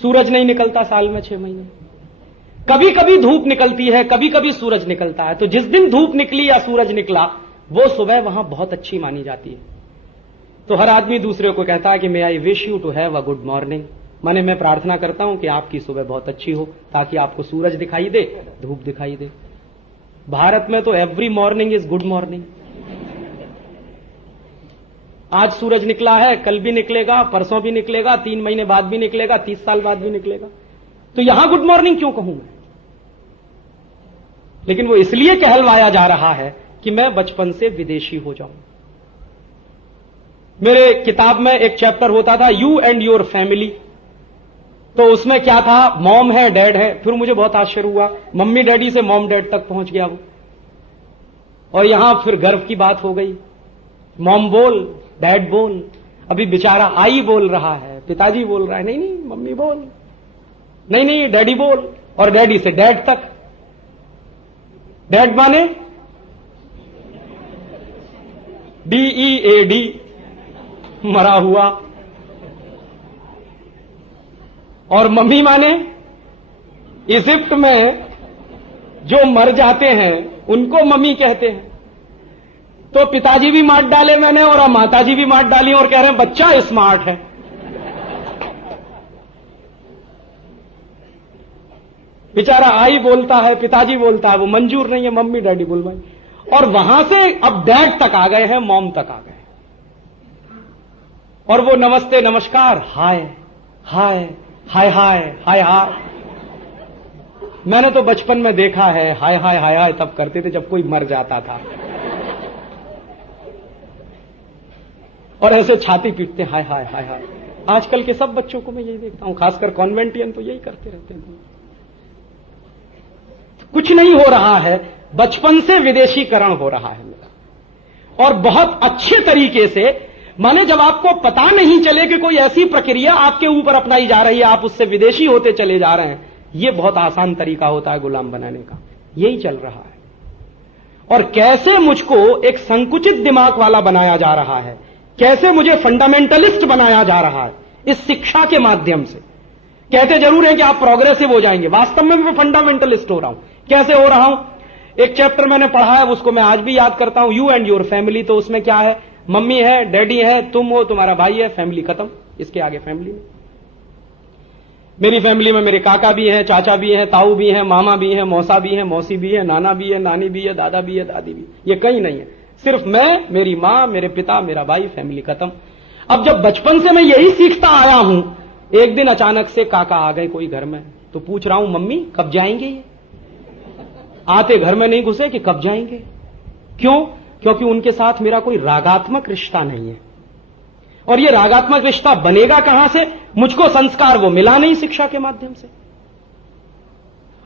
सूरज नहीं निकलता साल में 6 महीने, कभी कभी धूप निकलती है, कभी कभी सूरज निकलता है। तो जिस दिन धूप निकली या सूरज निकला वो सुबह वहां बहुत अच्छी मानी जाती है। तो हर आदमी दूसरे को कहता है कि may I wish you to have a good morning, माने मैं प्रार्थना करता हूं कि आपकी सुबह बहुत अच्छी हो, ताकि आपको सूरज दिखाई दे, धूप दिखाई दे। भारत में तो every morning is good morning. आज सूरज निकला है, कल भी निकलेगा, परसों भी निकलेगा, 3 महीने बाद भी निकलेगा, 30 साल बाद भी निकलेगा। तो यहां गुड मॉर्निंग क्यों कहूं मैं? लेकिन वो इसलिए कहलवाया जा रहा है कि मैं बचपन से विदेशी हो जाऊं। मेरे किताब में एक चैप्टर होता था यू एंड योर फैमिली, तो उसमें क्या था, मॉम है, डैड है। फिर मुझे बहुत आश्चर्य हुआ, मम्मी डैडी से मॉम डैड तक पहुंच गया वो। और यहां फिर गर्व की बात हो गई, मॉम बोल, डैड बोल। अभी बेचारा आई बोल रहा है, पिताजी बोल रहा है, नहीं नहीं मम्मी बोल, नहीं नहीं डैडी बोल, और डैडी से डैड तक। डैड माने DEAD, मरा हुआ। और मम्मी माने इजिप्ट में जो मर जाते हैं उनको मम्मी कहते हैं। तो पिताजी भी मार डाले मैंने और माताजी भी मार डाली और कह रहे हैं बच्चा स्मार्ट है। बेचारा आई बोलता है, पिताजी बोलता है, वो मंजूर नहीं है, मम्मी डैडी बोल भाई। और वहां से अब डैड तक आ गए हैं, मॉम तक आ गए। और वो नमस्ते नमस्कार, हाय हाय हाय हाय हाय हाय। मैंने तो बचपन में देखा है हाय हाय हाय हाय तब करते थे जब कोई मर जाता था, और ऐसे छाती पीटते हाय हाय हाय हाय। आजकल के सब बच्चों को मैं यही देखता हूं, खासकर कॉन्वेंटियन तो यही करते रहते हैं। कुछ नहीं हो रहा है, बचपन से विदेशीकरण हो रहा है मेरा, और बहुत अच्छे तरीके से। माने जब आपको पता नहीं चले कि कोई ऐसी प्रक्रिया आपके ऊपर अपनाई जा रही है, आप उससे विदेशी होते चले जा रहे हैं, यह बहुत आसान तरीका होता है गुलाम बनाने का। यही चल रहा है। और कैसे मुझको एक संकुचित दिमाग वाला बनाया जा रहा है, कैसे मुझे फंडामेंटलिस्ट बनाया जा रहा है इस शिक्षा के माध्यम से। कहते जरूर है कि आप प्रोग्रेसिव हो जाएंगे, वास्तव में मैं फंडामेंटलिस्ट हो रहा हूं। कैसे हो रहा हूं? एक चैप्टर मैंने पढ़ा है, उसको मैं आज भी याद करता हूं, यू एंड योर फैमिली। तो उसमें क्या है, मम्मी है, डैडी है, तुम हो, तुम्हारा भाई है, फैमिली खत्म। इसके आगे फैमिली नहीं। मेरी फैमिली में मेरे काका भी हैं, चाचा भी हैं, ताऊ भी हैं, मामा भी हैं, मौसा भी हैं, मौसी भी है, नाना भी है, नानी भी है, दादा भी है, दादी भी है। ये कहीं नहीं है, सिर्फ मैं, मेरी मां, मेरे पिता, मेरा भाई, फैमिली खत्म। अब जब बचपन से मैं यही सीखता आया हूं, एक दिन अचानक से काका आ गए कोई घर में, तो पूछ रहा हूं मम्मी कब जाएंगे ये? आते घर में नहीं घुसे कि कब जाएंगे। क्यों? क्योंकि उनके साथ मेरा कोई रागात्मक रिश्ता नहीं है। और ये रागात्मक रिश्ता बनेगा कहां से? मुझको संस्कार वो मिला नहीं शिक्षा के माध्यम से।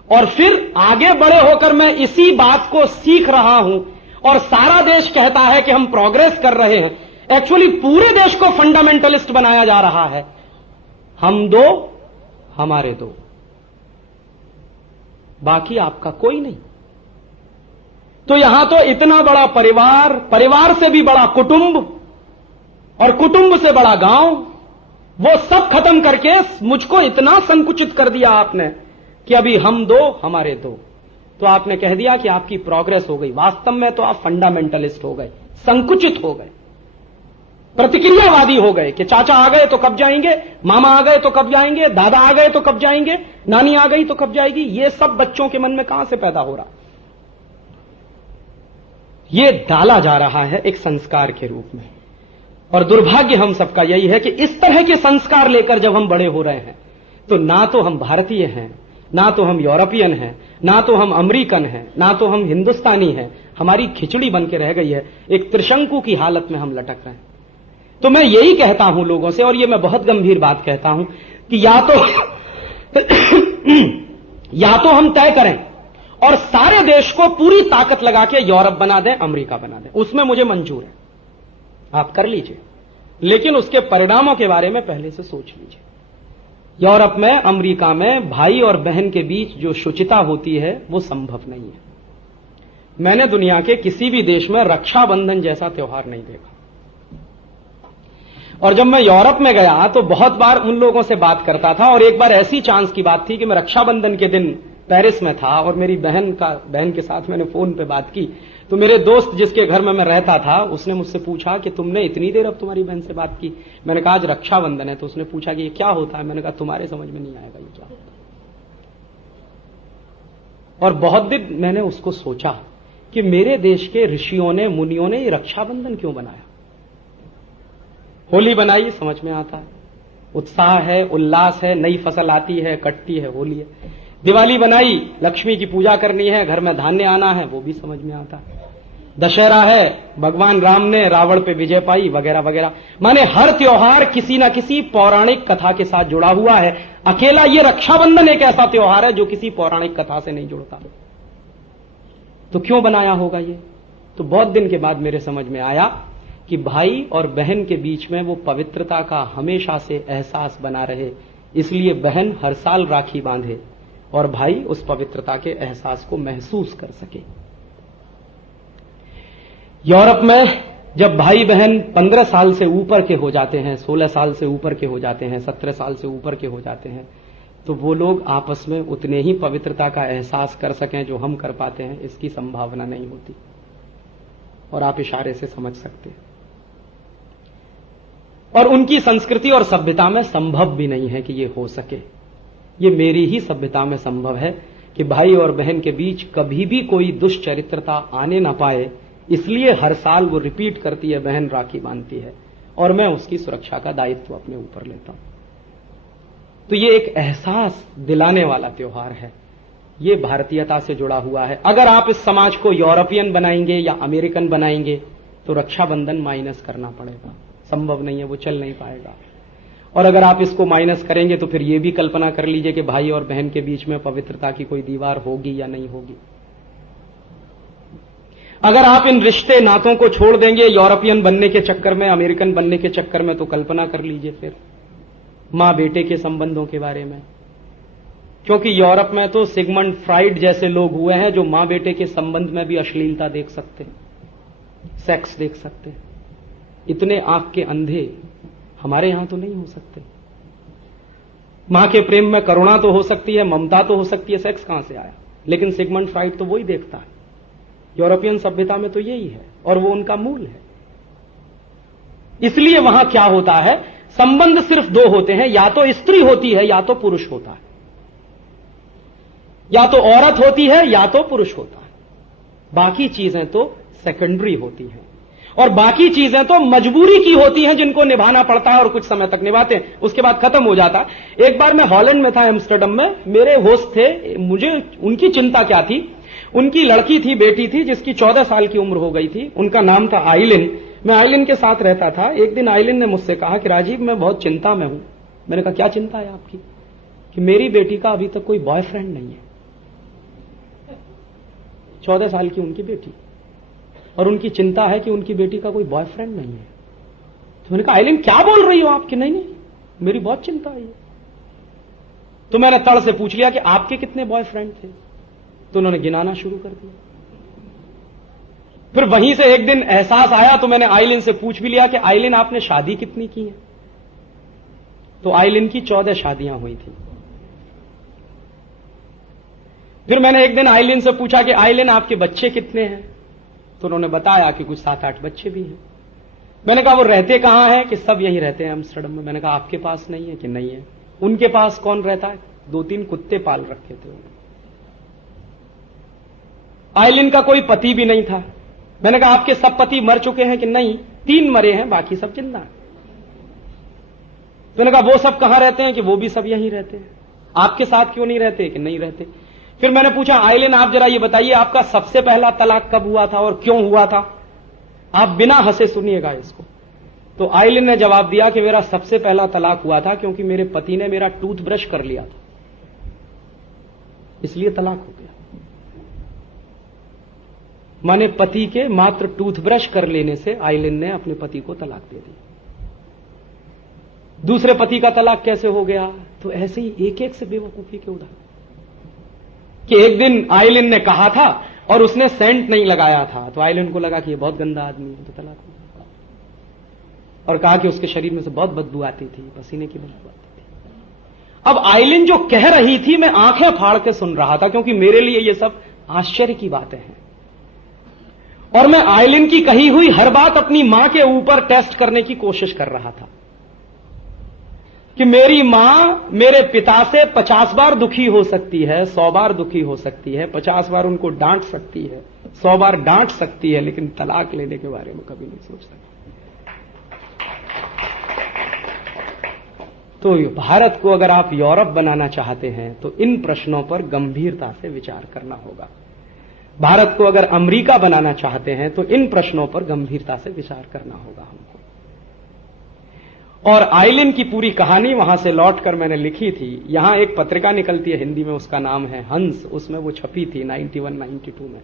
और फिर आगे बड़े होकर मैं इसी बात को सीख रहा हूं, और सारा देश कहता है कि हम प्रोग्रेस कर रहे हैं। एक्चुअली पूरे देश को फंडामेंटलिस्ट बनाया जा रहा है। हम दो, हमारे दो, बाकी आपका कोई नहीं। तो यहां तो इतना बड़ा परिवार, परिवार से भी बड़ा कुटुंब, और कुटुंब से बड़ा गांव, वो सब खत्म करके मुझको इतना संकुचित कर दिया आपने कि अभी हम दो, हमारे दो। तो आपने कह दिया कि आपकी प्रोग्रेस हो गई। वास्तव में तो आप फंडामेंटलिस्ट हो गए, संकुचित हो गए, प्रतिक्रियावादी हो गए कि चाचा आ गए तो कब जाएंगे, मामा आ गए तो कब जाएंगे, दादा आ गए तो कब जाएंगे, नानी आ गई तो कब जाएगी। ये सब बच्चों के मन में कहां से पैदा हो रहा? ये डाला जा रहा है एक संस्कार के रूप में। और दुर्भाग्य हम सबका यही है कि इस तरह के संस्कार लेकर जब हम बड़े हो रहे हैं, तो ना तो हम भारतीय हैं, ना तो हम यूरोपियन हैं, ना तो हम अमेरिकन हैं, ना तो हम हिंदुस्तानी हैं। हमारी खिचड़ी बन के रह गई है, एक त्रिशंकु की हालत में हम लटक रहे हैं। तो मैं यही कहता हूं लोगों से, और ये मैं बहुत गंभीर बात कहता हूं कि या तो हम तय करें और सारे देश को पूरी ताकत लगा के यूरोप बना दें, अमेरिका बना दें, उसमें मुझे मंजूर है, आप कर लीजिए। लेकिन उसके परिणामों के बारे में पहले से सोच लीजिए। यूरोप में, अमेरिका में भाई और बहन के बीच जो शुचिता होती है वो संभव नहीं है। मैंने दुनिया के किसी भी देश में रक्षाबंधन जैसा त्योहार नहीं देखा। और जब मैं यूरोप में गया तो बहुत बार उन लोगों से बात करता था, और एक बार ऐसी चांस की बात थी कि मैं रक्षाबंधन के दिन पेरिस में था और मेरी बहन के साथ मैंने फोन पे बात की। तो मेरे दोस्त जिसके घर में मैं रहता था उसने मुझसे पूछा कि तुमने इतनी देर अब तुम्हारी बहन से बात की। मैंने कहा आज रक्षाबंधन है। तो उसने पूछा कि ये क्या होता है। मैंने कहा तुम्हारे समझ में नहीं आएगा ये क्या होता है। और बहुत दिन मैंने उसको सोचा कि मेरे देश के ऋषियों ने मुनियों ने ये रक्षाबंधन क्यों बनाया। होली बनाई समझ में आता है, उत्साह है, उल्लास है, नई फसल आती है, कटती है, होली है। दिवाली बनाई, लक्ष्मी की पूजा करनी है, घर में धान्य आना है, वो भी समझ में आता है। दशहरा है, भगवान राम ने रावण पे विजय पाई, वगैरह वगैरह। माने हर त्योहार किसी ना किसी पौराणिक कथा के साथ जुड़ा हुआ है। अकेला ये रक्षाबंधन एक ऐसा त्योहार है जो किसी पौराणिक कथा से नहीं जुड़ता। तो क्यों बनाया होगा ये? तो बहुत दिन के बाद मेरे समझ में आया कि भाई और बहन के बीच में वो पवित्रता का हमेशा से एहसास बना रहे, इसलिए बहन हर साल राखी बांधे और भाई उस पवित्रता के एहसास को महसूस कर सके। यूरोप में जब भाई बहन 15 साल से ऊपर के हो जाते हैं, 16 साल से ऊपर के हो जाते हैं, 17 साल से ऊपर के हो जाते हैं, तो वो लोग आपस में उतने ही पवित्रता का एहसास कर सकें जो हम कर पाते हैं, इसकी संभावना नहीं होती। और आप इशारे से समझ सकते हैं। और उनकी संस्कृति और सभ्यता में संभव भी नहीं है कि ये हो सके। ये मेरी ही सभ्यता में संभव है कि भाई और बहन के बीच कभी भी कोई दुष्चरित्रता आने ना पाए, इसलिए हर साल वो रिपीट करती है, बहन राखी बांधती है और मैं उसकी सुरक्षा का दायित्व अपने ऊपर लेता हूं। तो ये एक एहसास दिलाने वाला त्योहार है, ये भारतीयता से जुड़ा हुआ है। अगर आप इस समाज को यूरोपियन बनाएंगे या अमेरिकन बनाएंगे तो रक्षाबंधन माइनस करना पड़ेगा, संभव नहीं है, वो चल नहीं पाएगा। और अगर आप इसको माइनस करेंगे तो फिर ये भी कल्पना कर लीजिए कि भाई और बहन के बीच में पवित्रता की कोई दीवार होगी या नहीं होगी। अगर आप इन रिश्ते नातों को छोड़ देंगे यूरोपियन बनने के चक्कर में, अमेरिकन बनने के चक्कर में, तो कल्पना कर लीजिए फिर मां बेटे के संबंधों के बारे में। क्योंकि यूरोप में तो सिगमंड फ्राइड जैसे लोग हुए हैं जो मां बेटे के संबंध में भी अश्लीलता देख सकते हैं, सेक्स देख सकते हैं। इतने आंख के अंधे हमारे यहां तो नहीं हो सकते। मां के प्रेम में करुणा तो हो सकती है, ममता तो हो सकती है, सेक्स कहां से आया? लेकिन सिगमंड फ्राइड तो वही देखता है। यूरोपियन सभ्यता में तो यही है और वो उनका मूल है। इसलिए वहां क्या होता है, संबंध सिर्फ दो होते हैं, या तो स्त्री होती है या तो पुरुष होता है, या तो औरत होती है या तो पुरुष होता है। बाकी चीजें तो सेकेंडरी होती हैं और बाकी चीजें तो मजबूरी की होती हैं जिनको निभाना पड़ता है और कुछ समय तक निभाते हैं, उसके बाद खत्म हो जाता है। एक बार मैं हॉलैंड में था, एम्स्टर्डम में, मेरे होस्ट थे। मुझे उनकी चिंता क्या थी, उनकी लड़की थी, बेटी थी जिसकी 14 साल की उम्र हो गई थी। उनका नाम था आइलिन। मैं आइलिन के साथ रहता था। एक दिन आइलिन ने मुझसे कहा कि राजीव मैं बहुत चिंता में हूं। मैंने कहा क्या चिंता है आपकी? कि मेरी बेटी का अभी तक कोई बॉयफ्रेंड नहीं है। 14 साल की उनकी बेटी, और उनकी चिंता है कि उनकी बेटी का कोई बॉयफ्रेंड नहीं है। तो मैंने कहा आइलिन क्या बोल रही हो आप? कि नहीं मेरी बहुत चिंता है। तो मैंने तड़ से पूछ लिया कि आपके कितने बॉयफ्रेंड थे? तो उन्होंने गिनाना शुरू कर दिया। फिर वहीं से एक दिन एहसास आया तो मैंने आइलिन से पूछ भी लिया कि आइलिन आपने शादी कितनी की है? तो आइलिन की 14 शादियां हुई थी। फिर मैंने एक दिन आइलिन से पूछा कि आइलिन आपके बच्चे कितने हैं? तो उन्होंने बताया कि कुछ 7-8 बच्चे भी हैं। मैंने कहा वो रहते कहां हैं? कि सब यहीं रहते हैं एम्स्टर्डम में। मैंने कहा आपके पास नहीं है? कि नहीं है। उनके पास कौन रहता है? 2-3 कुत्ते पाल रखे थे उन्होंने। आइलिन का कोई पति भी नहीं था। मैंने कहा आपके सब पति मर चुके हैं? कि नहीं, 3 मरे हैं, बाकी सब जिंदा हैं। मैंने कहा वो सब कहां रहते हैं? कि वो भी सब यहीं रहते हैं। आपके साथ क्यों नहीं रहते? कि नहीं रहते। फिर मैंने पूछा आइलिन आप जरा ये बताइए आपका सबसे पहला तलाक कब हुआ था और क्यों हुआ था? आप बिना हंसे सुनिएगा इसको। तो आइलिन ने जवाब दिया कि मेरा सबसे पहला तलाक हुआ था क्योंकि मेरे पति ने मेरा टूथब्रश कर लिया था, इसलिए तलाक हो गया। माने पति के मात्र टूथब्रश कर लेने से आइलिन ने अपने पति को तलाक दे दी। दूसरे पति का तलाक कैसे हो गया? तो ऐसे ही एक एक से बेवकूफी के उदाहरण। कि एक दिन आइलिन ने कहा था और उसने सेंट नहीं लगाया था, तो आइलिन को लगा कि ये बहुत गंदा आदमी है, तो तलाक हो गया। और कहा कि उसके शरीर में से बहुत बदबू आती थी, पसीने की बदबू आती थी। अब आइलिन जो कह रही थी मैं आंखें फाड़ के सुन रहा था, क्योंकि मेरे लिए ये सब आश्चर्य की बातें हैं। और मैं आइलिन की कही हुई हर बात अपनी मां के ऊपर टेस्ट करने की कोशिश कर रहा था कि मेरी मां मेरे पिता से 50 बार दुखी हो सकती है, 100 बार दुखी हो सकती है, 50 बार उनको डांट सकती है, 100 बार डांट सकती है, लेकिन तलाक लेने के बारे में कभी नहीं सोच सकती। तो भारत को अगर आप यूरोप बनाना चाहते हैं तो इन प्रश्नों पर गंभीरता से विचार करना होगा। भारत को अगर अमेरिका बनाना चाहते हैं तो इन प्रश्नों पर गंभीरता से विचार करना होगा हमको। और आइलिन की पूरी कहानी वहां से लौटकर मैंने लिखी थी। यहां एक पत्रिका निकलती है हिंदी में, उसका नाम है हंस, उसमें वो छपी थी 91-92 में।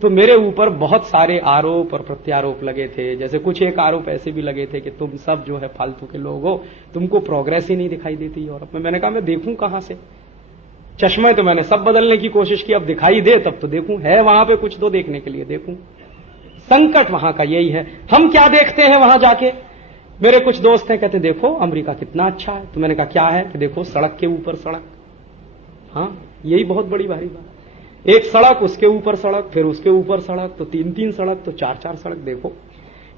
तो मेरे ऊपर बहुत सारे आरोप और प्रत्यारोप लगे थे। जैसे कुछ एक आरोप ऐसे भी लगे थे कि तुम सब जो है फालतू के लोग हो, तुमको प्रोग्रेस ही नहीं दिखाई देती यूरोप में। मैंने कहा मैं देखूं कहां से, चश्मे तो मैंने सब बदलने की कोशिश की, अब दिखाई दे तब तो देखूं, है वहां पे कुछ तो देखने के लिए देखूं। संकट वहां का यही है। हम क्या देखते हैं वहां जाके? मेरे कुछ दोस्त हैं कहते देखो अमेरिका कितना अच्छा है। तो मैंने कहा क्या है? कि देखो सड़क के ऊपर सड़क। हां, यही बहुत बड़ी भारी बात। एक सड़क, उसके ऊपर सड़क, फिर उसके ऊपर सड़क, तो 3-3 सड़क, तो 4-4 सड़क। देखो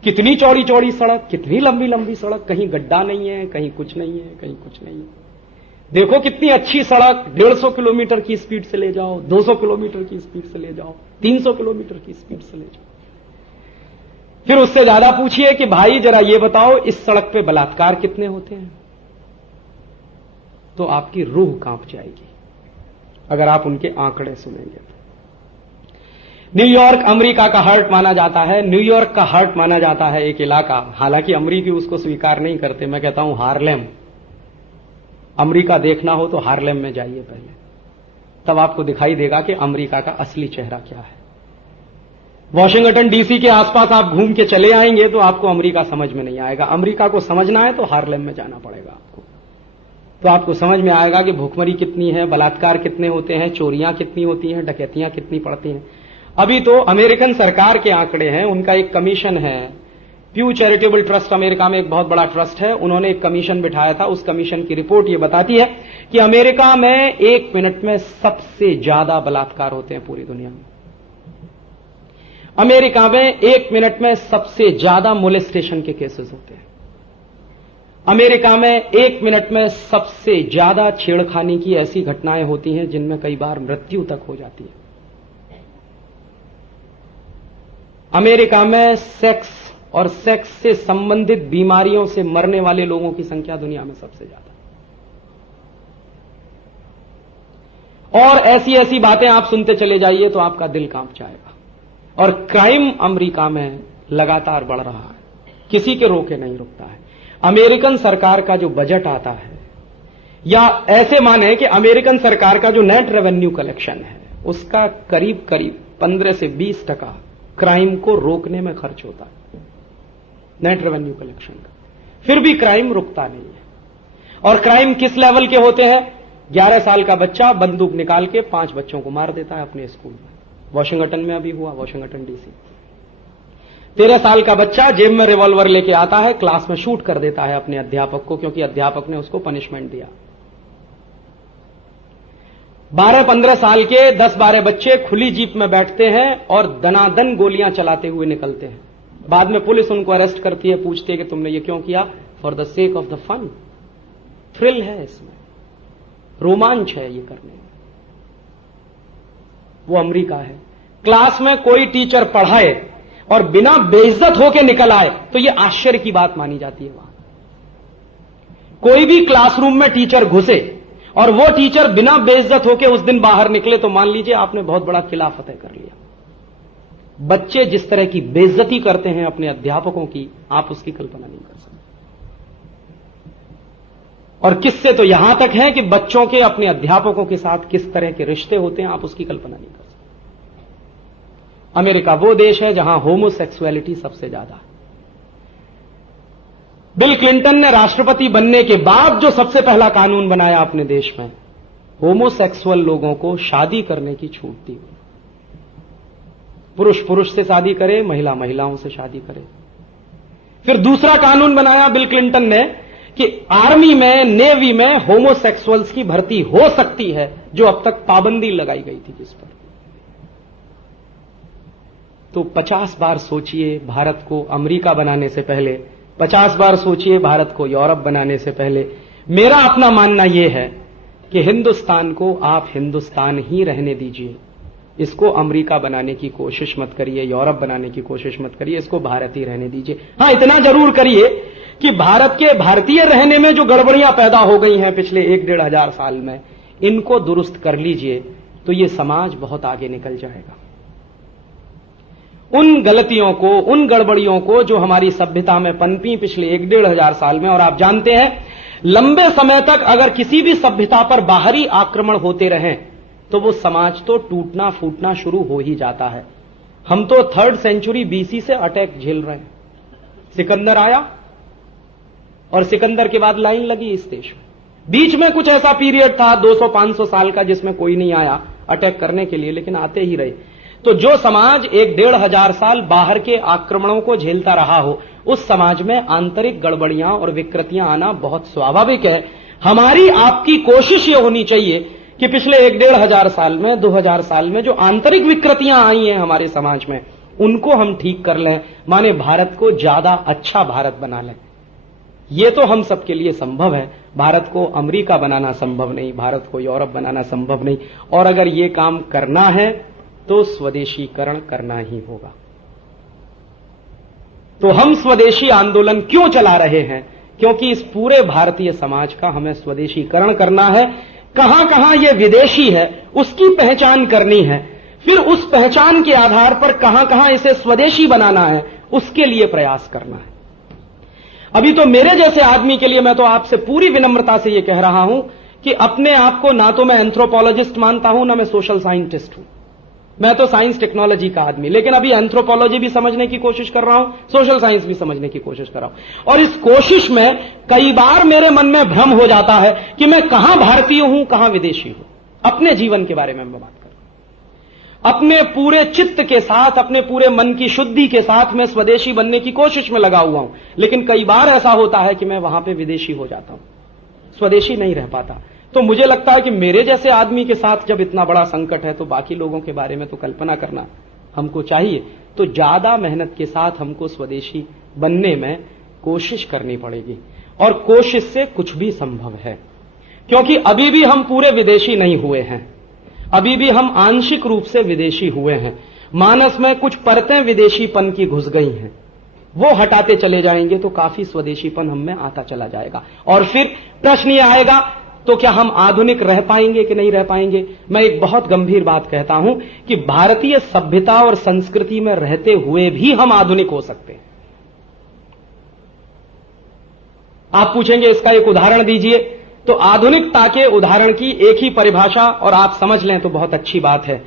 कितनी चौड़ी चौड़ी सड़क, कितनी लंबी लंबी सड़क, कहीं गड्ढा नहीं है, कहीं कुछ नहीं है, कहीं कुछ नहीं है। देखो कितनी अच्छी सड़क, 150 किलोमीटर की स्पीड से ले जाओ, 200 किलोमीटर की स्पीड से ले जाओ, 300 किलोमीटर की स्पीड से ले जाओ। फिर उससे ज्यादा पूछिए कि भाई जरा ये बताओ इस सड़क पे बलात्कार कितने होते हैं, तो आपकी रूह कांप जाएगी अगर आप उनके आंकड़े सुनेंगे तो। न्यूयॉर्क अमेरिका का हार्ट माना जाता है। न्यूयॉर्क का हार्ट माना जाता है एक इलाका, हालांकि अमेरिकी उसको स्वीकार नहीं करते। मैं कहता हूं हार्लेम। अमेरिका देखना हो तो हार्लेम में जाइए पहले, तब आपको दिखाई देगा कि अमेरिका का असली चेहरा क्या है। वॉशिंगटन डीसी के आसपास आप घूम के चले आएंगे तो आपको अमेरिका समझ में नहीं आएगा। अमेरिका को समझना है तो हार्लेम में जाना पड़ेगा आपको, तो आपको समझ में आएगा कि भूखमरी कितनी है, बलात्कार कितने होते हैं, चोरियां कितनी होती हैं, डकैतियां कितनी पड़ती हैं। अभी तो अमेरिकन सरकार के आंकड़े हैं, उनका एक कमीशन है, प्यू चैरिटेबल ट्रस्ट अमेरिका में एक बहुत बड़ा ट्रस्ट है, उन्होंने एक कमीशन बिठाया था। उस कमीशन की रिपोर्ट ये बताती है कि अमेरिका में 1 मिनट में सबसे ज्यादा बलात्कार होते हैं पूरी दुनिया में। अमेरिका में 1 मिनट में सबसे ज्यादा मोलेस्टेशन के केसेस होते हैं। अमेरिका में 1 मिनट में सबसे ज्यादा छेड़खानी की ऐसी घटनाएं होती हैं जिनमें कई बार मृत्यु तक हो जाती है। अमेरिका में सेक्स और सेक्स से संबंधित बीमारियों से मरने वाले लोगों की संख्या दुनिया में सबसे ज्यादा। और ऐसी ऐसी बातें आप सुनते चले जाइए तो आपका दिल कांप जाएगा। और क्राइम अमेरिका में लगातार बढ़ रहा है, किसी के रोके नहीं रुकता है। अमेरिकन सरकार का जो बजट आता है, या ऐसे माने कि अमेरिकन सरकार का जो नेट रेवेन्यू कलेक्शन है, उसका करीब करीब 15 से 20% क्राइम को रोकने में खर्च होता है, नेट रेवेन्यू कलेक्शन का। फिर भी क्राइम रुकता नहीं है। और क्राइम किस लेवल के होते हैं? 11 साल का बच्चा बंदूक निकाल के 5 बच्चों को मार देता है अपने स्कूल में। वॉशिंगटन में अभी हुआ, वॉशिंगटन डीसी। 13 साल का बच्चा जेब में रिवॉल्वर लेके आता है, क्लास में शूट कर देता है अपने अध्यापक को, क्योंकि अध्यापक ने उसको पनिशमेंट दिया। 12-15 साल के 10-12 बच्चे खुली जीप में बैठते हैं और दनादन गोलियां चलाते हुए निकलते हैं। बाद में पुलिस उनको अरेस्ट करती है, पूछती है कि तुमने ये क्यों किया? For the sake of the fun. Thrill है इसमें, रोमांच है ये करने में। वो अमेरिका है। क्लास में कोई टीचर पढ़ाए और बिना बेइज्जत होके निकल आए तो ये आश्चर्य की बात मानी जाती है वहां। कोई भी क्लासरूम में टीचर घुसे और वो टीचर बिना बेइज्जत होके उस दिन बाहर निकले तो मान लीजिए आपने बहुत बड़ा किला फतेह कर लिया। बच्चे जिस तरह की बेइज्जती करते हैं अपने अध्यापकों की, आप उसकी कल्पना नहीं कर सकते। और किससे तो यहां तक है कि बच्चों के अपने अध्यापकों के साथ किस तरह के रिश्ते होते हैं, आप उसकी कल्पना नहीं कर सकते। अमेरिका वो देश है जहां होमोसेक्सुअलिटी सबसे ज्यादा है। बिल क्लिंटन ने राष्ट्रपति बनने के बाद जो सबसे पहला कानून बनाया अपने देश में, होमोसेक्सुअल लोगों को शादी करने की छूट दी। पुरुष पुरुष से शादी करे, महिला महिलाओं से शादी करे। फिर दूसरा कानून बनाया बिल क्लिंटन ने कि आर्मी में, नेवी में होमोसेक्सुअल्स की भर्ती हो सकती है, जो अब तक पाबंदी लगाई गई थी जिस पर। तो 50 बार सोचिए भारत को अमेरिका बनाने से पहले, 50 बार सोचिए भारत को यूरोप बनाने से पहले। मेरा अपना मानना यह है कि हिंदुस्तान को आप हिंदुस्तान ही रहने दीजिए, इसको अमेरिका बनाने की कोशिश मत करिए, यूरोप बनाने की कोशिश मत करिए, इसको भारत ही रहने दीजिए। हां, इतना जरूर करिए कि भारत के भारतीय रहने में जो गड़बड़ियां पैदा हो गई हैं पिछले 1-1.5 साल में, इनको दुरुस्त कर लीजिए, तो ये समाज बहुत आगे निकल जाएगा। उन गलतियों को, उन गड़बड़ियों को जो हमारी सभ्यता में पनपी पिछले 1-1.5 साल में, और आप जानते हैं लंबे समय तक अगर किसी भी सभ्यता पर बाहरी आक्रमण होते रहें तो वो समाज तो टूटना फूटना शुरू हो ही जाता है। हम तो 3rd सेंचुरी BC से अटैक झेल रहे हैं। सिकंदर आया और सिकंदर के बाद लाइन लगी इस देश में। बीच में कुछ ऐसा पीरियड था 200-500 साल का जिसमें कोई नहीं आया अटैक करने के लिए, लेकिन आते ही रहे। तो जो समाज 1-1.5 साल बाहर के आक्रमणों को झेलता रहा हो, उस समाज में आंतरिक गड़बड़ियां और विकृतियां आना बहुत स्वाभाविक है। हमारी आपकी कोशिश यह होनी चाहिए कि पिछले 1-1.5 साल में, 2000 साल में जो आंतरिक विकृतियां आई हैं हमारे समाज में, उनको हम ठीक कर लें, माने भारत को ज्यादा अच्छा भारत बना लें। यह तो हम सबके लिए संभव है। भारत को अमेरिका बनाना संभव नहीं, भारत को यूरोप बनाना संभव नहीं। और अगर यह काम करना है तो स्वदेशीकरण करना ही होगा। तो हम स्वदेशी आंदोलन क्यों चला रहे हैं? क्योंकि इस पूरे भारतीय समाज का हमें स्वदेशीकरण करना है। कहां कहां यह विदेशी है उसकी पहचान करनी है, फिर उस पहचान के आधार पर कहां कहां इसे स्वदेशी बनाना है, उसके लिए प्रयास करना है। अभी तो मेरे जैसे आदमी के लिए मैं तो आपसे पूरी विनम्रता से यह कह रहा हूं कि अपने आप को ना तो मैं एंथ्रोपोलॉजिस्ट मानता हूं, ना मैं सोशल साइंटिस्ट हूं। मैं तो साइंस टेक्नोलॉजी का आदमी, लेकिन अभी एंथ्रोपोलॉजी भी समझने की कोशिश कर रहा हूं, सोशल साइंस भी समझने की कोशिश कर रहा हूं। और इस कोशिश में कई बार मेरे मन में भ्रम हो जाता है कि मैं कहां भारतीय हूं, कहां विदेशी हूं। अपने जीवन के बारे में मैं बात कर रहा हूं। अपने पूरे चित्त के साथ, अपने पूरे मन की शुद्धि के साथ मैं स्वदेशी बनने की कोशिश में लगा हुआ हूं, लेकिन कई बार ऐसा होता है कि मैं वहां पे विदेशी हो जाता हूं, स्वदेशी नहीं रह पाता। तो मुझे लगता है कि मेरे जैसे आदमी के साथ जब इतना बड़ा संकट है, तो बाकी लोगों के बारे में तो कल्पना करना हमको चाहिए। तो ज्यादा मेहनत के साथ हमको स्वदेशी बनने में कोशिश करनी पड़ेगी, और कोशिश से कुछ भी संभव है। क्योंकि अभी भी हम पूरे विदेशी नहीं हुए हैं, अभी भी हम आंशिक रूप से विदेशी हुए हैं। मानस में कुछ परतें विदेशीपन की घुस गई हैं, वो हटाते चले जाएंगे तो काफी स्वदेशीपन हम में आता चला जाएगा। और फिर प्रश्न ये आएगा, तो क्या हम आधुनिक रह पाएंगे कि नहीं रह पाएंगे? मैं एक बहुत गंभीर बात कहता हूं कि भारतीय सभ्यता और संस्कृति में रहते हुए भी हम आधुनिक हो सकते हैं। आप पूछेंगे इसका एक उदाहरण दीजिए, तो आधुनिकता के उदाहरण की एक ही परिभाषा और आप समझ लें तो बहुत अच्छी बात है।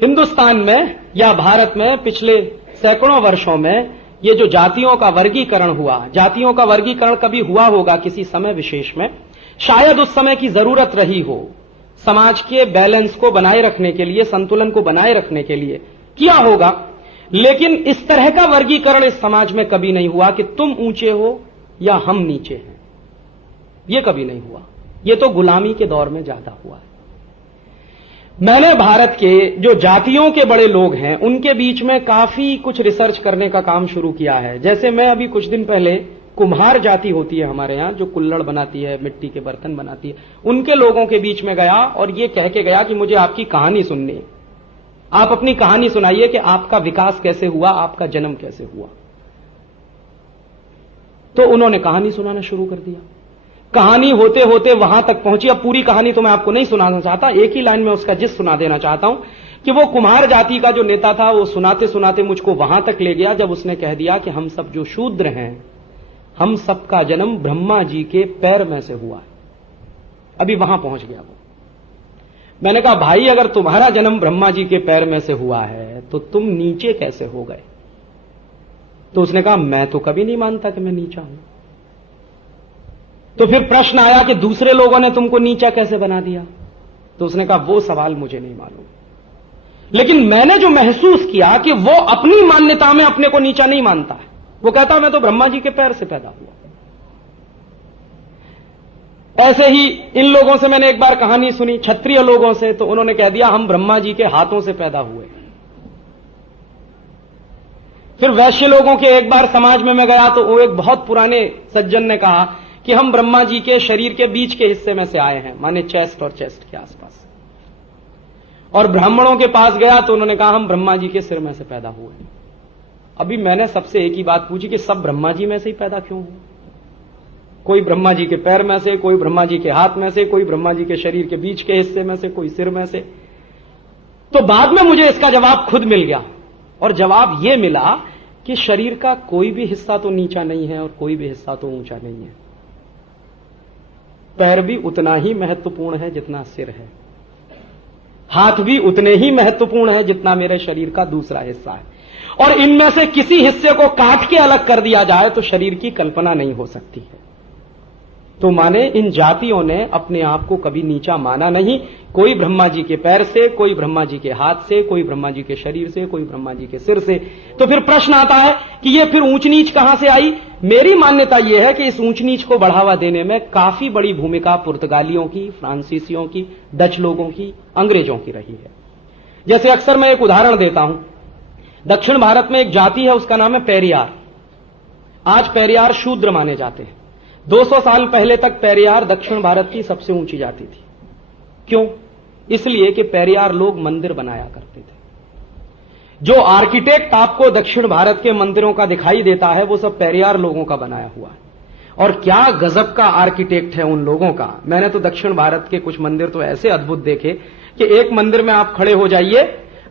हिंदुस्तान में या भारत में पिछले सैकड़ों वर्षों में ये जो जातियों का वर्गीकरण हुआ, जातियों का वर्गीकरण कभी हुआ होगा किसी समय विशेष में, शायद उस समय की जरूरत रही हो, समाज के बैलेंस को बनाए रखने के लिए, संतुलन को बनाए रखने के लिए किया होगा। लेकिन इस तरह का वर्गीकरण इस समाज में कभी नहीं हुआ कि तुम ऊंचे हो या हम नीचे हैं, यह कभी नहीं हुआ। यह तो गुलामी के दौर में ज्यादा हुआ है। मैंने भारत के जो जातियों के बड़े लोग हैं उनके बीच में काफी कुछ रिसर्च करने का काम शुरू किया है। जैसे मैं अभी कुछ दिन पहले, कुम्हार जाति होती है हमारे यहां जो कुल्हड़ बनाती है, मिट्टी के बर्तन बनाती है, उनके लोगों के बीच में गया और ये कह के गया कि मुझे आपकी कहानी सुननी है, आप अपनी कहानी सुनाइए कि आपका विकास कैसे हुआ, आपका जन्म कैसे हुआ। तो उन्होंने कहानी सुनाना शुरू कर दिया। कहानी होते होते वहां तक पहुंची। अब पूरी कहानी तो मैं आपको नहीं सुनाना चाहता, एक ही लाइन में उसका जिस सुना देना चाहता हूं कि वो कुम्हार जाति का जो नेता था वो सुनाते सुनाते मुझको वहां तक ले गया जब उसने कह दिया कि हम सब जो शूद्र हैं, हम सबका जन्म ब्रह्मा जी के पैर में से हुआ है। अभी वहां पहुंच गया वो। मैंने कहा भाई, अगर तुम्हारा जन्म ब्रह्मा जी के पैर में से हुआ है तो तुम नीचे कैसे हो गए? तो उसने कहा मैं तो कभी नहीं मानता कि मैं नीचा हूं। तो फिर प्रश्न आया कि दूसरे लोगों ने तुमको नीचा कैसे बना दिया? तो उसने कहा वो सवाल मुझे नहीं मालूम, लेकिन मैंने जो महसूस किया कि वो अपनी मान्यता में अपने को नीचा नहीं मानता है। वो कहता मैं तो ब्रह्मा जी के पैर से पैदा हुआ। ऐसे ही इन लोगों से मैंने एक बार कहानी सुनी, क्षत्रिय लोगों से, तो उन्होंने कह दिया हम ब्रह्मा जी के हाथों से पैदा हुए। फिर वैश्य लोगों के एक बार समाज में मैं गया तो वो एक बहुत पुराने सज्जन ने कहा कि हम ब्रह्मा जी के शरीर के बीच के हिस्से में से आए हैं, माने चेस्ट और चेस्ट के आसपास। और ब्राह्मणों के पास गया तो उन्होंने कहा हम ब्रह्मा जी के सिर में से पैदा हुए। अभी मैंने सबसे एक ही बात पूछी कि सब ब्रह्मा जी में से ही पैदा क्यों हुए? कोई ब्रह्मा जी के पैर में से, कोई ब्रह्मा जी के हाथ में से, कोई ब्रह्मा जी के शरीर के बीच के हिस्से में से, कोई सिर में से। तो बाद में मुझे इसका जवाब खुद मिल गया, और जवाब यह मिला कि शरीर का कोई भी हिस्सा तो नीचा नहीं है और कोई भी हिस्सा तो ऊंचा नहीं है। पैर भी उतना ही महत्वपूर्ण है जितना सिर है, हाथ भी उतने ही महत्वपूर्ण है जितना मेरे शरीर का दूसरा हिस्सा है। और इनमें से किसी हिस्से को काट के अलग कर दिया जाए तो शरीर की कल्पना नहीं हो सकती है। तो माने इन जातियों ने अपने आप को कभी नीचा माना नहीं। कोई ब्रह्मा जी के पैर से, कोई ब्रह्मा जी के हाथ से, कोई ब्रह्मा जी के शरीर से, कोई ब्रह्मा जी के सिर से। तो फिर प्रश्न आता है कि ये फिर ऊंच नीच कहां से आई? मेरी मान्यता यह है कि इस ऊंच नीच को बढ़ावा देने में काफी बड़ी भूमिका पुर्तगालियों की, फ्रांसीसियों की, डच लोगों की, अंग्रेजों की रही है। जैसे अक्सर मैं एक उदाहरण देता हूं, दक्षिण भारत में एक जाति है, उसका नाम है पेरियार। आज पेरियार शूद्र माने जाते हैं। 200 साल पहले तक पेरियार दक्षिण भारत की सबसे ऊंची जाति थी। क्यों? इसलिए कि पेरियार लोग मंदिर बनाया करते थे। जो आर्किटेक्ट आपको दक्षिण भारत के मंदिरों का दिखाई देता है वो सब पेरियार लोगों का बनाया हुआ है। और क्या गजब का आर्किटेक्ट है उन लोगों का। मैंने तो दक्षिण भारत के कुछ मंदिर तो ऐसे अद्भुत देखे कि एक मंदिर में आप खड़े हो जाइए,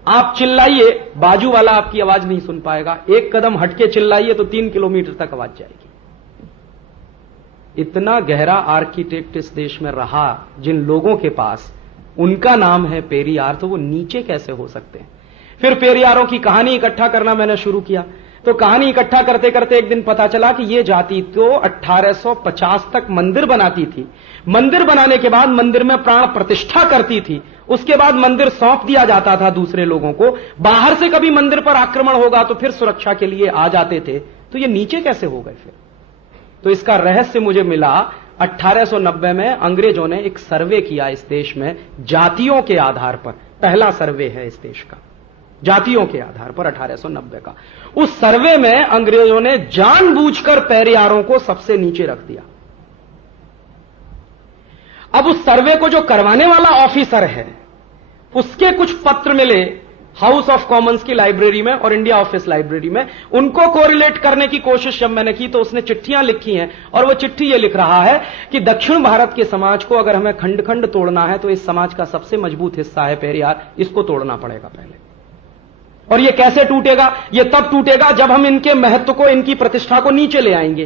आप चिल्लाइए, बाजू वाला आपकी आवाज नहीं सुन पाएगा। एक कदम हटके चिल्लाइए तो 3 किलोमीटर तक आवाज जाएगी। इतना गहरा आर्किटेक्ट इस देश में रहा जिन लोगों के पास, उनका नाम है पेरियार, तो वो नीचे कैसे हो सकते हैं? फिर पेरियारों की कहानी इकट्ठा करना मैंने शुरू किया। तो कहानी इकट्ठा करते करते एक दिन पता चला कि ये जाति तो 1850 तक मंदिर बनाती थी। मंदिर बनाने के बाद मंदिर में प्राण प्रतिष्ठा करती थी। उसके बाद मंदिर सौंप दिया जाता था दूसरे लोगों को। बाहर से कभी मंदिर पर आक्रमण होगा तो फिर सुरक्षा के लिए आ जाते थे। तो ये नीचे कैसे हो गए फिर? तो इसका रहस्य मुझे मिला 1890 में अंग्रेजों ने एक सर्वे किया इस देश में जातियों के आधार पर। पहला सर्वे है इस देश का जातियों के आधार पर 1890 का। उस सर्वे में अंग्रेजों ने जानबूझकर पेरियारों को सबसे नीचे रख दिया। अब उस सर्वे को जो करवाने वाला ऑफिसर है उसके कुछ पत्र मिले हाउस ऑफ कॉमन्स की लाइब्रेरी में और इंडिया ऑफिस लाइब्रेरी में। उनको कोरिलेट करने की कोशिश जब मैंने की तो उसने चिट्ठियां लिखी हैं और वो चिट्ठी ये लिख रहा है कि दक्षिण भारत के समाज को अगर हमें खंड खंड तोड़ना है तो इस समाज का सबसे मजबूत हिस्सा है पेरियार, इसको तोड़ना पड़ेगा पहले। और ये कैसे टूटेगा? ये तब टूटेगा जब हम इनके महत्व को, इनकी प्रतिष्ठा को नीचे ले आएंगे।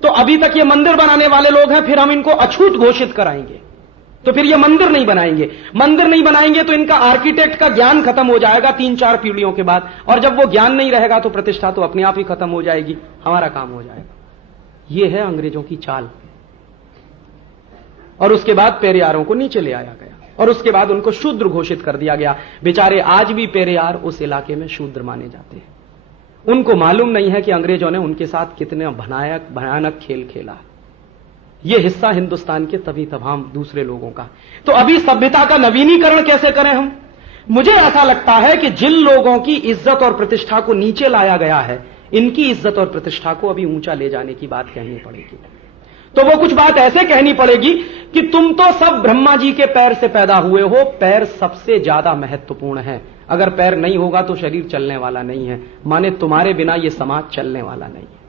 तो अभी तक ये मंदिर बनाने वाले लोग हैं, फिर हम इनको अछूत घोषित कराएंगे तो फिर ये मंदिर नहीं बनाएंगे। मंदिर नहीं बनाएंगे तो इनका आर्किटेक्ट का ज्ञान खत्म हो जाएगा 3-4 पीढ़ियों के बाद। और जब वो ज्ञान नहीं रहेगा तो प्रतिष्ठा तो अपने आप ही खत्म हो जाएगी, हमारा काम हो जाएगा। ये है अंग्रेजों की चाल। और उसके बाद पेरियारों को नीचे ले आया गया और उसके बाद उनको शूद्र घोषित कर दिया गया। बेचारे आज भी पेरियार उस इलाके में शूद्र माने जाते हैं। उनको मालूम नहीं है कि अंग्रेजों ने उनके साथ कितने भयानक खेल खेला। यह हिस्सा हिंदुस्तान के तभी तमाम दूसरे लोगों का। तो अभी सभ्यता का नवीनीकरण कैसे करें हम? मुझे ऐसा लगता है कि जिन लोगों की इज्जत और प्रतिष्ठा को नीचे लाया गया है, इनकी इज्जत और प्रतिष्ठा को अभी ऊंचा ले जाने की बात कहनी पड़ेगी। तो वो कुछ बात ऐसे कहनी पड़ेगी कि तुम तो सब ब्रह्मा जी के पैर से पैदा हुए हो, पैर सबसे ज्यादा महत्वपूर्ण है। अगर पैर नहीं होगा तो शरीर चलने वाला नहीं है, माने तुम्हारे बिना यह समाज चलने वाला नहीं है।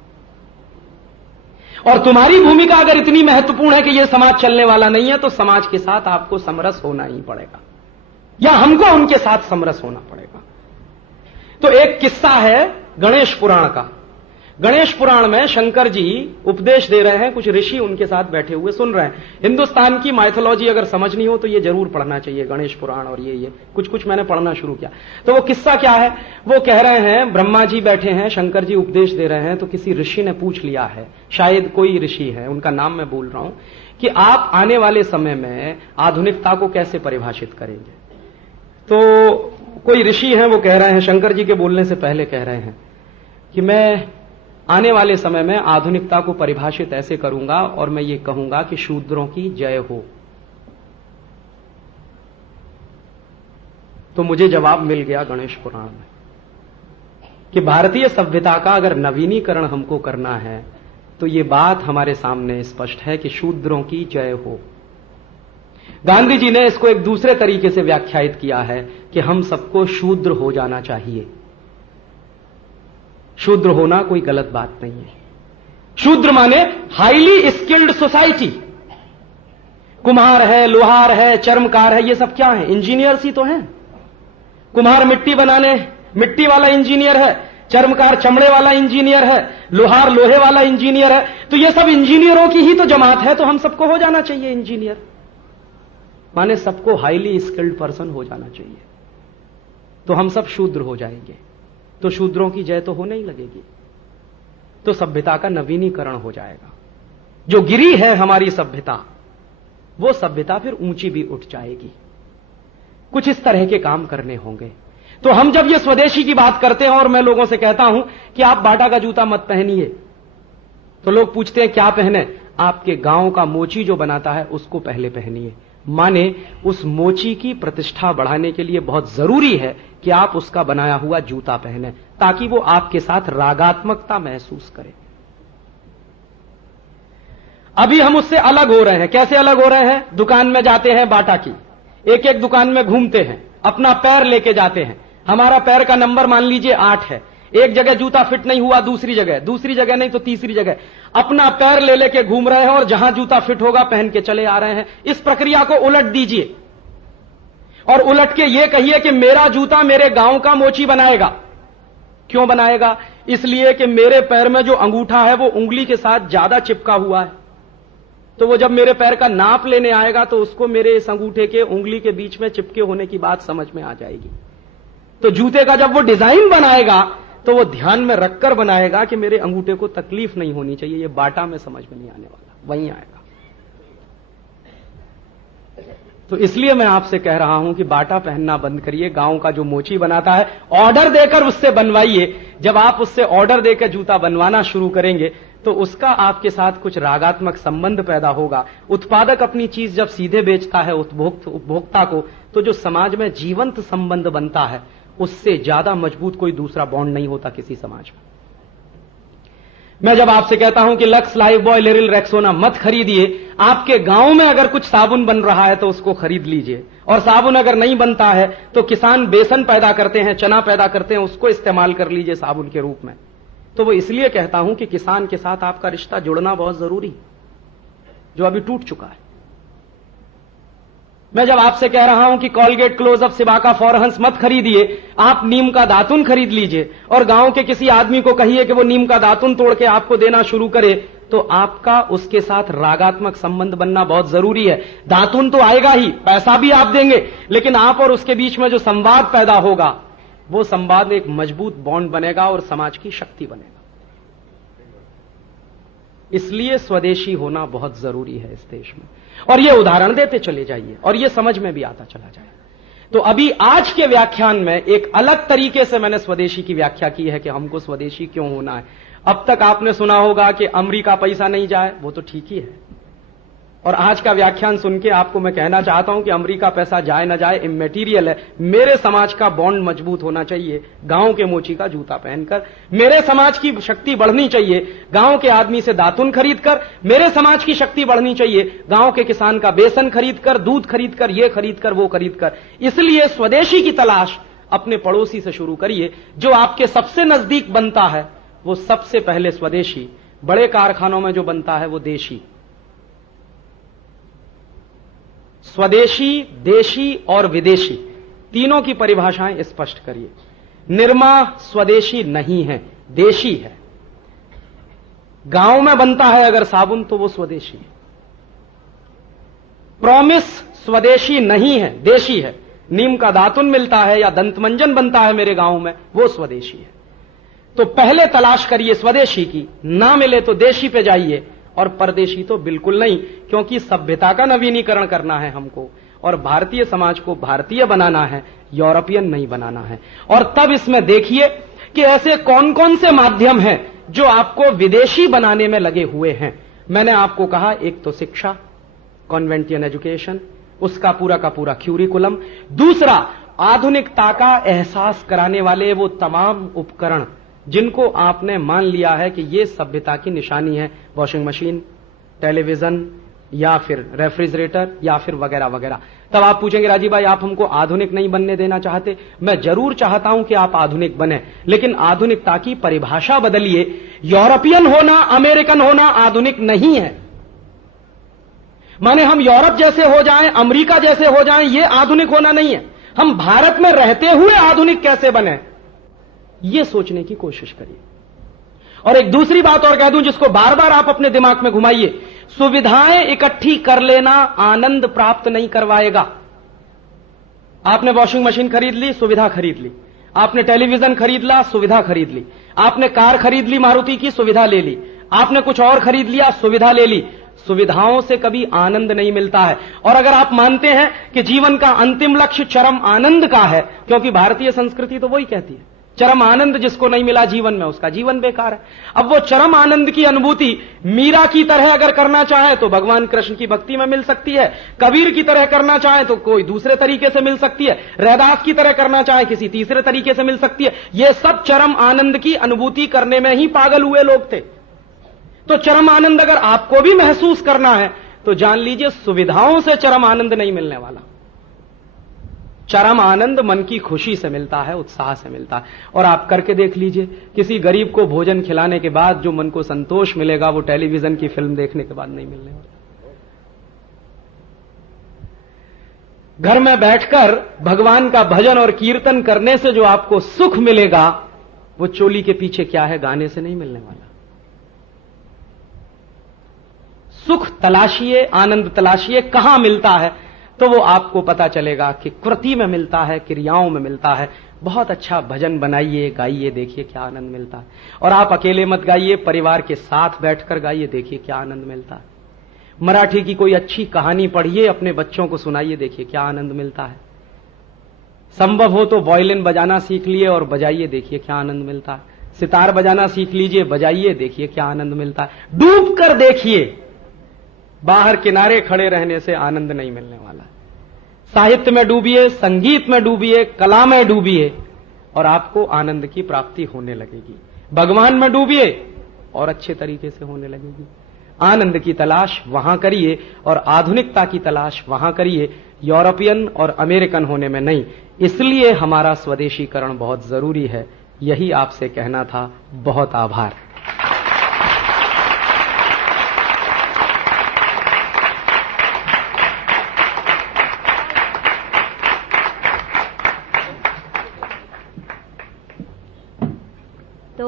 और तुम्हारी भूमिका अगर इतनी महत्वपूर्ण है कि यह समाज चलने वाला नहीं है तो समाज के साथ आपको समरस होना ही पड़ेगा, या हमको उनके साथ समरस होना पड़ेगा। तो एक किस्सा है गणेश पुराण का। गणेश पुराण में शंकर जी उपदेश दे रहे हैं, कुछ ऋषि उनके साथ बैठे हुए सुन रहे हैं। हिंदुस्तान की माइथोलॉजी अगर समझनी हो तो ये जरूर पढ़ना चाहिए, गणेश पुराण। और ये कुछ मैंने पढ़ना शुरू किया। तो वो किस्सा क्या है? वो कह रहे हैं ब्रह्मा जी बैठे हैं, शंकर जी उपदेश दे रहे हैं, तो किसी ऋषि ने पूछ लिया है, शायद कोई ऋषि है, उनका नाम मैं बोल रहा हूं, कि आप आने वाले समय में आधुनिकता को कैसे परिभाषित करेंगे। तो कोई ऋषि है, वो कह रहे हैं, शंकर जी के बोलने से पहले कह रहे हैं कि मैं आने वाले समय में आधुनिकता को परिभाषित ऐसे करूंगा और मैं ये कहूंगा कि शूद्रों की जय हो। तो मुझे जवाब मिल गया गणेश पुराण में कि भारतीय सभ्यता का अगर नवीनीकरण हमको करना है तो ये बात हमारे सामने स्पष्ट है कि शूद्रों की जय हो। गांधी जी ने इसको एक दूसरे तरीके से व्याख्यायित किया है कि हम सबको शूद्र हो जाना चाहिए। शूद्र होना कोई गलत बात नहीं है। शूद्र माने हाईली स्किल्ड सोसाइटी। कुम्हार है, लोहार है, चर्मकार है, ये सब क्या है? इंजीनियर्स ही तो हैं। कुम्हार मिट्टी बनाने, मिट्टी वाला इंजीनियर है, चर्मकार चमड़े वाला इंजीनियर है, लोहार लोहे वाला इंजीनियर है। तो ये सब इंजीनियरों की ही तो जमात है, तो हम सबको हो जाना चाहिए इंजीनियर। माने सबको हाईली स्किल्ड पर्सन हो जाना चाहिए, तो हम सब शूद्र हो जाएंगे। तो शूद्रों की जय तो होने ही लगेगी, तो सभ्यता का नवीनीकरण हो जाएगा। जो गिरी है हमारी सभ्यता, वो सभ्यता फिर ऊंची भी उठ जाएगी। कुछ इस तरह के काम करने होंगे। तो हम जब ये स्वदेशी की बात करते हैं और मैं लोगों से कहता हूं कि आप बाटा का जूता मत पहनिए, तो लोग पूछते हैं क्या पहने? आपके गांव का मोची जो बनाता है उसको पहले पहनिए। माने उस मोची की प्रतिष्ठा बढ़ाने के लिए बहुत जरूरी है कि आप उसका बनाया हुआ जूता पहने, ताकि वो आपके साथ रागात्मकता महसूस करे। अभी हम उससे अलग हो रहे हैं। कैसे अलग हो रहे हैं? दुकान में जाते हैं बाटा की, एक एक दुकान में घूमते हैं, अपना पैर लेके जाते हैं। हमारा पैर का नंबर मान लीजिए 8 है। एक जगह जूता फिट नहीं हुआ, दूसरी जगह नहीं तो तीसरी जगह अपना पैर ले लेके घूम रहे हैं और जहां जूता फिट होगा पहन के चले आ रहे हैं। इस प्रक्रिया को उलट दीजिए और उलट के ये कहिए कि मेरा जूता मेरे गांव का मोची बनाएगा। क्यों बनाएगा? इसलिए कि मेरे पैर में जो अंगूठा है वो उंगली के साथ ज्यादा चिपका हुआ है, तो वो जब मेरे पैर का नाप लेने आएगा तो उसको मेरे इस अंगूठे के उंगली के बीच में चिपके होने की बात समझ में आ जाएगी। तो जूते का जब वो डिजाइन बनाएगा तो वो ध्यान में रखकर बनाएगा कि मेरे अंगूठे को तकलीफ नहीं होनी चाहिए। ये बाटा में समझ में नहीं आने वाला, वहीं आएगा। तो इसलिए मैं आपसे कह रहा हूं कि बाटा पहनना बंद करिए। गांव का जो मोची बनाता है ऑर्डर देकर उससे बनवाइए। जब आप उससे ऑर्डर देकर जूता बनवाना शुरू करेंगे तो उसका आपके साथ कुछ रागात्मक संबंध पैदा होगा। उत्पादक अपनी चीज जब सीधे बेचता है उपभोक्ता को, तो जो समाज में जीवंत संबंध बनता है उससे ज्यादा मजबूत कोई दूसरा बॉन्ड नहीं होता किसी समाज में। मैं जब आपसे कहता हूं कि lux, life boy, Liril, Rexona मत खरीदिए, आपके गांव में अगर कुछ साबुन बन रहा है तो उसको खरीद लीजिए। और साबुन अगर नहीं बनता है तो किसान बेसन पैदा करते हैं, चना पैदा करते हैं, उसको इस्तेमाल कर लीजिए साबुन के रूप में। तो वो इसलिए कहता हूं कि किसान के साथ आपका रिश्ता जुड़ना बहुत जरूरी, जो अभी टूट चुका है। मैं जब आपसे कह रहा हूं कि कॉलगेट, क्लोजअप, सिबाका, फॉरहंस मत खरीदिए, आप नीम का दातुन खरीद लीजिए और गांव के किसी आदमी को कहिए कि वो नीम का दातुन तोड़ के आपको देना शुरू करे, तो आपका उसके साथ रागात्मक संबंध बनना बहुत जरूरी है। दातुन तो आएगा ही, पैसा भी आप देंगे, लेकिन आप और उसके बीच में जो संवाद पैदा होगा वो संवाद एक मजबूत बॉन्ड बनेगा और समाज की शक्ति बनेगा। इसलिए स्वदेशी होना बहुत जरूरी है इस देश में। और ये उदाहरण देते चले जाइए और ये समझ में भी आता चला जाए। तो अभी आज के व्याख्यान में एक अलग तरीके से मैंने स्वदेशी की व्याख्या की है कि हमको स्वदेशी क्यों होना है। अब तक आपने सुना होगा कि अमेरिका पैसा नहीं जाए, वो तो ठीक ही है। और आज का व्याख्यान सुन के आपको मैं कहना चाहता हूं कि अमेरिका पैसा जाए ना जाए इमैटीरियल है। मेरे समाज का बॉन्ड मजबूत होना चाहिए गांव के मोची का जूता पहनकर। मेरे समाज की शक्ति बढ़नी चाहिए गांव के आदमी से दातुन खरीदकर। मेरे समाज की शक्ति बढ़नी चाहिए गांव के किसान का बेसन खरीदकर, दूध खरीदकर, ये खरीदकर, वो खरीदकर। इसलिए स्वदेशी की तलाश अपने पड़ोसी से शुरू करिए। जो आपके सबसे नजदीक बनता है वो सबसे पहले स्वदेशी। बड़े कारखानों में जो बनता है वो देशी। स्वदेशी, देशी और विदेशी तीनों की परिभाषाएं स्पष्ट करिए। निरमा स्वदेशी नहीं है, देशी है। गांव में बनता है अगर साबुन तो वो स्वदेशी है। प्रॉमिस स्वदेशी नहीं है, देशी है। नीम का दातुन मिलता है या दंतमंजन बनता है मेरे गांव में, वो स्वदेशी है। तो पहले तलाश करिए स्वदेशी की, ना मिले तो देशी पे जाइए और परदेशी तो बिल्कुल नहीं, क्योंकि सभ्यता का नवीनीकरण करना है हमको और भारतीय समाज को भारतीय बनाना है, यूरोपियन नहीं बनाना है। और तब इसमें देखिए कि ऐसे कौन कौन से माध्यम हैं जो आपको विदेशी बनाने में लगे हुए हैं। मैंने आपको कहा, एक तो शिक्षा, कॉन्वेंटियन एजुकेशन, उसका पूरा का पूरा क्यूरिकुलम। दूसरा, आधुनिकता का एहसास कराने वाले वो तमाम उपकरण जिनको आपने मान लिया है कि ये सभ्यता की निशानी है, वॉशिंग मशीन, टेलीविजन या फिर रेफ्रिजरेटर या फिर वगैरह वगैरह। तब आप पूछेंगे, राजीव भाई आप हमको आधुनिक नहीं बनने देना चाहते? मैं जरूर चाहता हूं कि आप आधुनिक बने, लेकिन आधुनिकता की परिभाषा बदलिए। यूरोपियन होना, अमेरिकन होना आधुनिक नहीं है। माने हम यूरोप जैसे हो जाएं, अमेरिका जैसे हो जाएं, ये आधुनिक होना नहीं है। हम भारत में रहते हुए आधुनिक कैसे बने, ये सोचने की कोशिश करिए। और एक दूसरी बात और कह दूं, जिसको बार बार आप अपने दिमाग में घुमाइए, सुविधाएं इकट्ठी कर लेना आनंद प्राप्त नहीं करवाएगा। आपने वॉशिंग मशीन खरीद ली, सुविधा खरीद ली। आपने टेलीविजन खरीद ला, सुविधा खरीद ली। आपने कार खरीद ली मारुति की, सुविधा ले ली। आपने कुछ और खरीद लिया, सुविधा ले ली। सुविधाओं से कभी आनंद नहीं मिलता है। और अगर आप मानते हैं कि जीवन का अंतिम लक्ष्य चरम आनंद का है, क्योंकि भारतीय संस्कृति तो वही कहती है, चरम आनंद जिसको नहीं मिला जीवन में, उसका जीवन बेकार है। अब वो चरम आनंद की अनुभूति मीरा की तरह अगर करना चाहे तो भगवान कृष्ण की भक्ति में मिल सकती है, कबीर की तरह करना चाहे तो कोई दूसरे तरीके से मिल सकती है, रैदास की तरह करना चाहे किसी तीसरे तरीके से मिल सकती है। ये सब चरम आनंद की अनुभूति करने में ही पागल हुए लोग थे। तो चरम आनंद अगर आपको भी महसूस करना है तो जान लीजिए, सुविधाओं से चरम आनंद नहीं मिलने वाला। चरम आनंद मन की खुशी से मिलता है, उत्साह से मिलता है। और आप करके देख लीजिए, किसी गरीब को भोजन खिलाने के बाद जो मन को संतोष मिलेगा, वो टेलीविजन की फिल्म देखने के बाद नहीं मिलने वाला। घर में बैठकर भगवान का भजन और कीर्तन करने से जो आपको सुख मिलेगा, वो चोली के पीछे क्या है गाने से नहीं मिलने वाला। सुख तलाशिए, आनंद तलाशिए, कहां मिलता है तो वो आपको पता चलेगा कि कृति में मिलता है, क्रियाओं में मिलता है। बहुत अच्छा भजन बनाइए, गाइए, देखिए क्या आनंद मिलता है। और आप अकेले मत गाइए, परिवार के साथ बैठकर गाइए, देखिए क्या आनंद मिलता है। मराठी की कोई अच्छी कहानी पढ़िए, अपने बच्चों को सुनाइए, देखिए क्या आनंद मिलता है। संभव हो तो वायलिन बजाना सीख लिए और बजाइए, देखिए क्या आनंद मिलता है। सितार बजाना सीख लीजिए, बजाइए, देखिए क्या आनंद मिलता है। डूब कर देखिए, बाहर किनारे खड़े रहने से आनंद नहीं मिलने वाला। साहित्य में डूबिए, संगीत में डूबिए, कला में डूबिए और आपको आनंद की प्राप्ति होने लगेगी। भगवान में डूबिए और अच्छे तरीके से होने लगेगी। आनंद की तलाश वहां करिए और आधुनिकता की तलाश वहां करिए, यूरोपियन और अमेरिकन होने में नहीं। इसलिए हमारा स्वदेशीकरण बहुत जरूरी है। यही आपसे कहना था। बहुत आभार। तो